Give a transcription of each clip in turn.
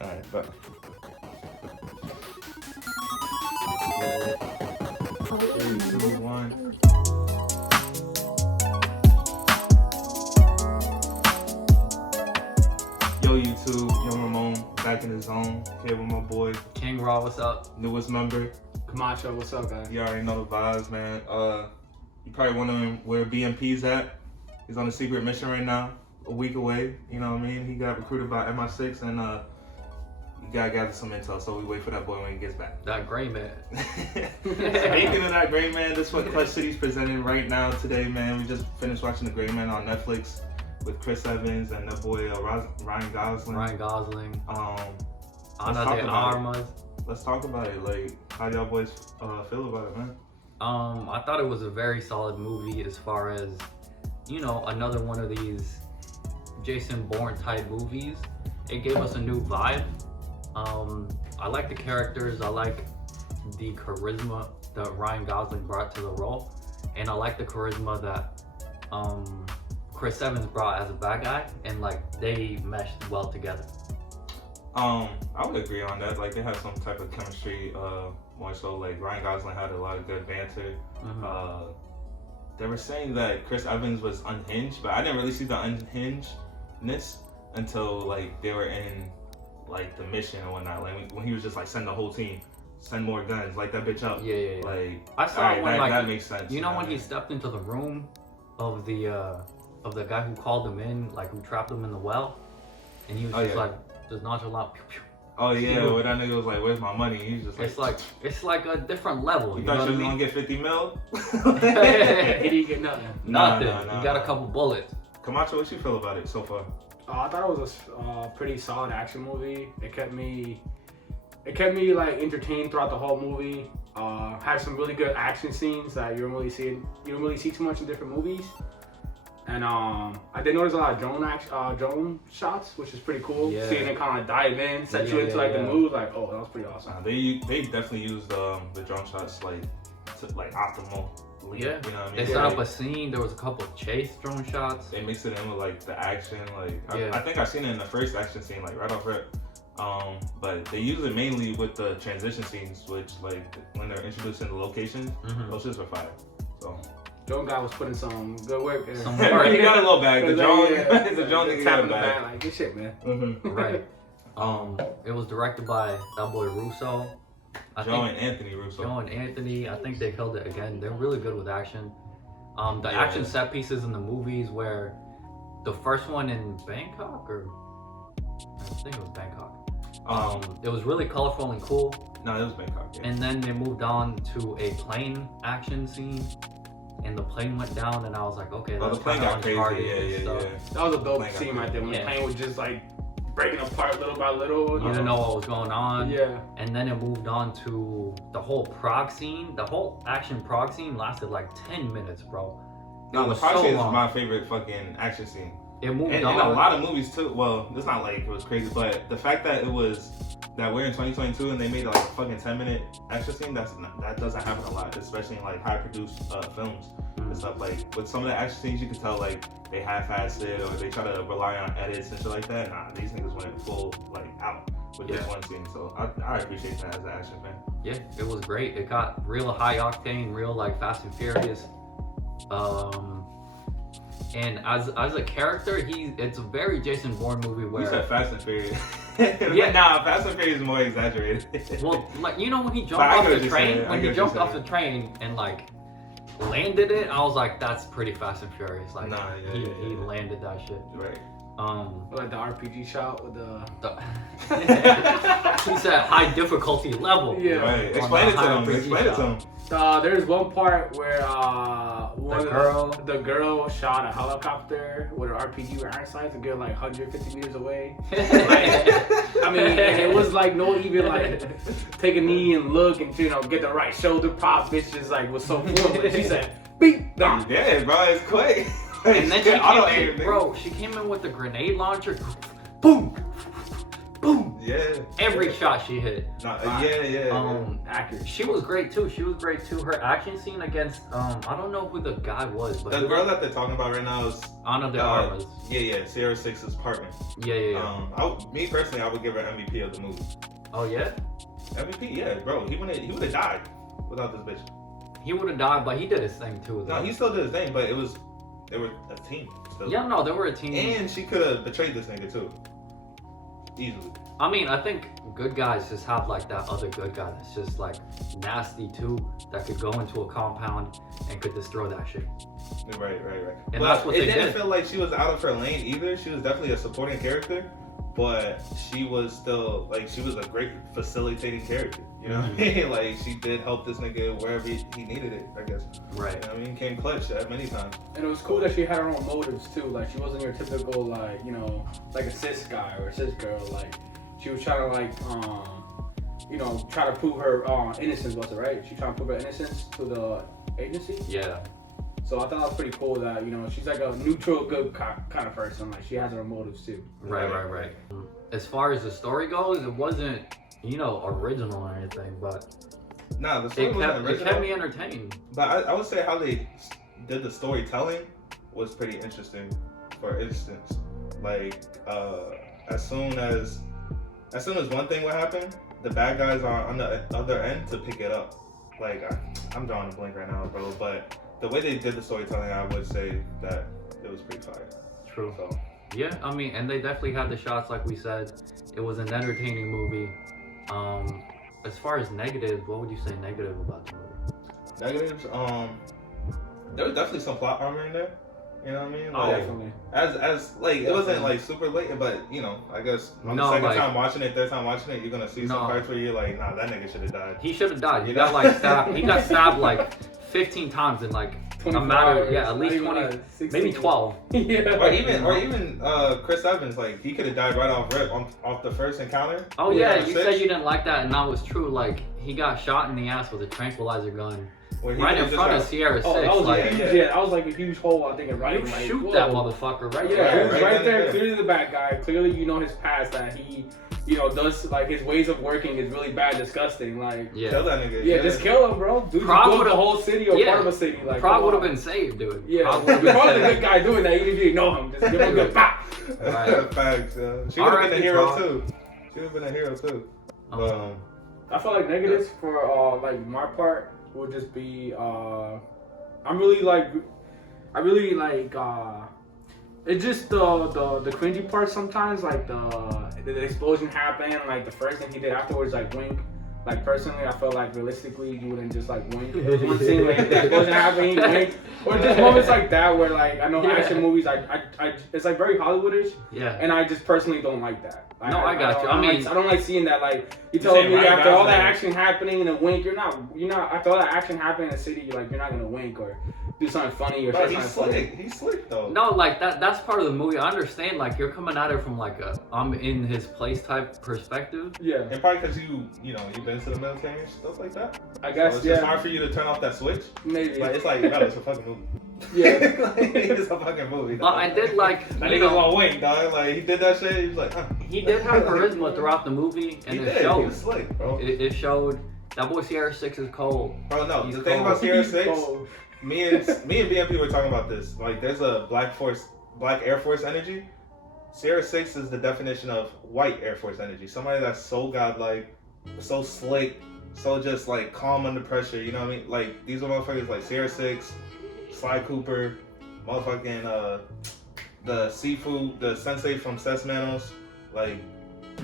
Alright, but. 3, 2, 1. Yo, YouTube, Young Ramon, back in the zone. Here with my boy, King Raw, what's up? newest member. Camacho, what's up, guys? You already know the vibes, man. You probably wondering where BMP's at. He's on a secret mission right now, a week away. You know what I mean? He got recruited by MI6, and you gotta gather some intel. So we wait for that boy when he gets back. That gray man. Speaking of that Gray Man, this is what Clutch City's presenting right now today, man. We just finished watching the Gray Man on Netflix with Chris Evans and that boy Ryan Gosling. Ryan Gosling. Let's Ana talk de about it. Armas. Let's talk about it. Like, how y'all boys feel about it, man? I thought it was a very solid movie as far as, you know, another one of these Jason Bourne type movies. It gave us a new vibe. I like the characters. I like the charisma that Ryan Gosling brought to the role, and I like the charisma that Chris Evans brought as a bad guy, and like they meshed well together. I would agree on that. Like, they had some type of chemistry. More so, like, Ryan Gosling had a lot of good banter. Mm-hmm. They were saying that Chris Evans was unhinged, but I didn't really see the unhingedness until like they were in like the mission and whatnot. Like when he was just like, send the whole team, send more guns, light that bitch up. Yeah. Like, I saw alright, one that, like that makes sense. You know when he stepped into the room of the guy who called him in, like who trapped him in the well, and he was like just nonchalant. Pew, pew. Oh yeah, where that nigga was like, "Where's my money?" He's just like, it's like a different level. You know thought what you was I gonna mean? get 50 mil? He didn't get nothing. Nothing. Nah. You got a couple bullets. Camacho, what you feel about it so far? I thought it was a pretty solid action movie. It kept me like entertained throughout the whole movie. Had some really good action scenes that you don't really see too much in different movies. And I did notice a lot of drone shots, which is pretty cool. Yeah. Seeing it kind of dive in, set you into like the mood, like, oh, that was pretty awesome. They definitely used the drone shots like optimal. Yeah. You know what I mean? They set up a scene. There was a couple of chase drone shots. They mixed it in with like the action. Like Yeah. I think I seen it in the first action scene, like right off rip. But they use it mainly with the transition scenes, which like when they're introducing the locations, those shits were fire. So. Drone guy was putting some good work in. Some work. He got a little bag. The drone, the drone nigga got tapping a the bag. bag like, good shit, man. Right. It was directed by that boy Russo. Joe and Anthony Russo. Joe and Anthony, I think they killed it again. They're really good with action. The action set pieces in the movies where the first one in Bangkok, or I think it was Bangkok. It was really colorful and cool. No, it was Bangkok. Yeah. And then they moved on to a plane action scene, and the plane went down, and I was like, okay, that's the plane kinda got crazy. Uncharted and stuff. Yeah. That was a dope Plane got scene right there when Yeah. the plane was just like breaking apart little by little. You didn't know what was going on. Yeah. And then it moved on to the whole Prague scene. The whole action Prague scene lasted like 10 minutes, bro. No, the was Prague so scene is long. my favorite fucking action scene. It moved And on. in a lot of movies too. Well, it's not like it was crazy, but the fact that we're in 2022 and they made like a fucking 10-minute action scene, that doesn't happen a lot, especially in like high produced films and stuff. Like with some of the action scenes, you could tell like they half-assed it or they try to rely on edits and shit like that. Nah, these niggas went full like out with this one scene. So I appreciate that as an action fan. Yeah, it was great. It got real high octane, real like Fast and Furious. And as a character, it's a very Jason Bourne movie where You said Fast and Furious. Yeah. Nah, Fast and Furious is more exaggerated. well, like you know when he jumped But I off get the what you're train, saying. I when get he what you're jumped off saying. the train and like landed it, I was like, that's pretty Fast and Furious. Like Nah, he yeah. landed that shit. Right. Like the RPG shot with the. He said high difficulty level. Yeah. Right. On Explain the it to high them. RPG Explain it to shot. them. There's one part where the girl shot a helicopter with an RPG with iron sights and get like 150 meters away. I mean, and it was like no even like take a knee and look and get the right shoulder pop. Bitch just like was so fluent. She said, "Beep, dong." Yeah, bro, it's quick. And then she Auto came aim, in, bro. She came in with the grenade launcher. Boom, boom. Yeah. Every shot she hit. Accurate. She was great too. Her action scene against I don't know who the guy was, but the girl that they're talking about right now is Ana de Armas. Sierra Six's partner. Yeah. Me personally, I would give her MVP of the movie. Oh yeah. MVP, yeah, bro. He would have died without this bitch. He would have died, but he did his thing too. No, he still did his thing, but they were a team. Still. Yeah, no, they were a team. And she could have betrayed this nigga too. Easily. I mean, I think good guys just have like that other good guy that's just like nasty too, that could go into a compound and could destroy that shit. Right. And but that's what it they didn't did. feel like she was out of her lane either. She was definitely a supporting character, but she was still like she was a great facilitating character. You know what I mean? Like she did help this nigga wherever he needed it, I guess. Right. You know what I mean? Came clutch at many times. And it was cool that she had her own motives too. Like she wasn't your typical like, you know, like a cis guy or a cis girl. Like she was trying to like you know, try to prove her innocence, was it right? She trying to prove her innocence to the agency? Yeah. So I thought that was pretty cool that, you know, she's like a neutral, good kind of person. Like she has her motives too. Right. As far as the story goes, it wasn't, you know, original or anything, but Nah, the story wasn't original. It kept me entertained. But I would say how they did the storytelling was pretty interesting. For instance, like as soon as one thing would happen, the bad guys are on the other end to pick it up. Like I'm drawing a blank right now, bro. But the way they did the storytelling, I would say that it was pretty fire. True. So. Yeah, I mean, and they definitely had the shots, like we said. It was an entertaining movie. As far as negative, what would you say negative about the movie? Negatives, there was definitely some plot armor in there. You know what I mean? Oh, Like, definitely. As like it wasn't like super late, but you know, I guess on the second time watching it, third time watching it, you're gonna see some parts where you're like, nah, that nigga should have died. He should have died. He got like stabbed. He got stabbed like 15 times in like a matter of, at least 20, maybe 12. Yeah. Or even Chris Evans, like he could have died right off rip off the first encounter. Oh yeah, you said you didn't like that, and that was true. Like he got shot in the ass with a tranquilizer gun. Right in front of Sierra 6. That was like, that was like a huge hole, I think, right. You shoot that motherfucker right there. there. He was right there, clearly the bad guy. Clearly, you know his past, that he, you know, does, like, his ways of working is really bad, disgusting. Like, kill that nigga. Yeah, just kill him, bro. Dude, Prague built the whole city or part of a city. Like, Prague would have been saved, dude. Yeah, you're probably the good guy doing that, even if you didn't know him. Just give him a good pop. Right. Facts. She would have been a hero too. She would have been a hero too. I feel like negatives for like my part would just be I really like it's just the cringy part sometimes, like the explosion happened, like the first thing he did afterwards, like wink. Like personally, I felt like realistically you wouldn't just like wink. There was one scene like the explosion happened, he winked. Or just moments like that where like I know action movies, I it's like very Hollywoodish. Yeah. And I just personally don't like that. Like, no, I got you. I mean, I don't like seeing that. Like you telling me after all that action happening in a wink, you're not after all that action happening in the city, like you're not gonna wink or do something funny or something. He's slick. He's slick though. No, like that's part of the movie. I understand. Like you're coming at it from like a I'm in his place type perspective. Yeah. And probably because you've been to the military and stuff like that. I guess. So it's just hard for you to turn off that switch. Maybe. Like it's like no, it's a fucking movie. Yeah. Like, it's a fucking movie. Well, I did like. That nigga's on wing, dog. Like he did that shit. He was like, huh. He did have charisma throughout the movie, and it showed. He was slick, bro. It showed. That boy Sierra 6 is cold. Bro, no. He's the thing cold. about Sierra 6, me and BMP were talking about this. Like, there's a Black Air Force energy. Sierra 6 is the definition of white Air Force energy. Somebody that's so godlike, so slick, so just like calm under pressure. You know what I mean? Like these are motherfuckers like Sierra 6, Sly Cooper, motherfucking the seafood, the sensei from Sesmanos, like.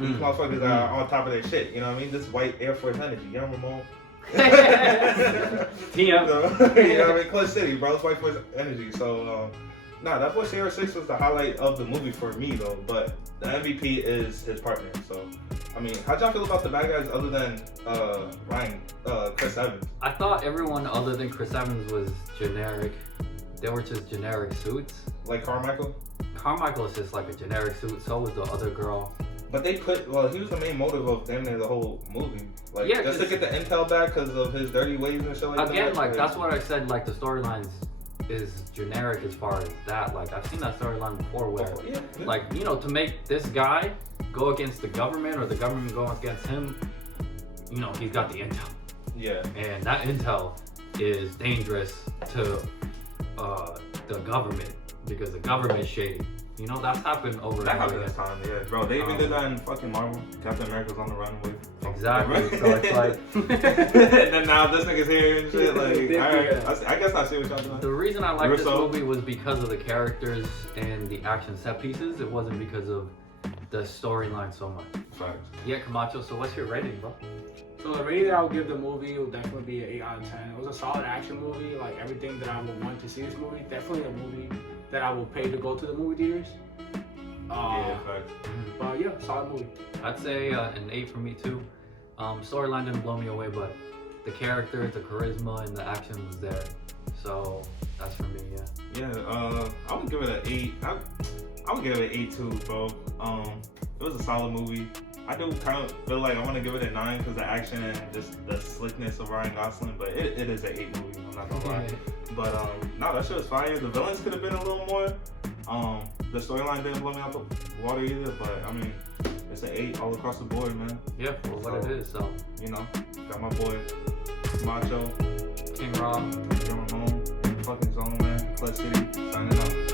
These motherfuckers are on top of their shit, you know what I mean? This white Air Force energy, you know Ramon? Yeah. So, you know what I mean? Clutch City, bro, it's white Force energy. So, that's what Sierra 6 was the highlight of the movie for me, though. But the MVP is his partner. So, I mean, how'd y'all feel about the bad guys other than Chris Evans? I thought everyone other than Chris Evans was generic. They were just generic suits. Like Carmichael? Carmichael is just like a generic suit. So was the other girl. But he was the main motive of damn near the whole movie. Like, yeah, just to get the intel back because of his dirty ways and shit like that. Again, like, that's what I said, like, the storylines is generic as far as that. Like, I've seen that storyline before where, like, you know, to make this guy go against the government or the government go against him, you know, he's got the intel. Yeah. And that intel is dangerous to the government because the government's shady. You know, that's happened over That and over happened again. this time, yeah, bro. They even did that in fucking Marvel. Captain America's on the run with. Exactly. So it's like and then now this nigga's here and shit. Like, They all right, did. I guess I see what y'all doing. the reason I like this Russo. movie was because of the characters and the action set pieces. It wasn't because of the storyline so much. Facts. Yeah, Camacho. So what's your rating, bro? So the rating that I would give the movie would definitely be an 8 out of 10. It was a solid action movie, like everything that I would want to see this movie. Definitely a movie that I will pay to go to the movie theaters. Yeah, facts. But yeah, solid movie. I'd say an 8 for me too. Storyline didn't blow me away, but the characters, the charisma, and the action was there. So that's for me, yeah. Yeah, I would give it an 8. I would give it an 8 too, bro. It was a solid movie. I do kind of feel like I want to give it a 9 because the action and just the slickness of Ryan Gosling, but it is an 8 movie. I'm not gonna lie. But no, that shit was fire. The villains could have been a little more. The storyline didn't blow me out the water either, but I mean, it's an 8 all across the board, man. Yeah, for what it is. So You know, got my boy Macho, King Rob. Ramon, fucking Zone, man. Clutch City, signing out.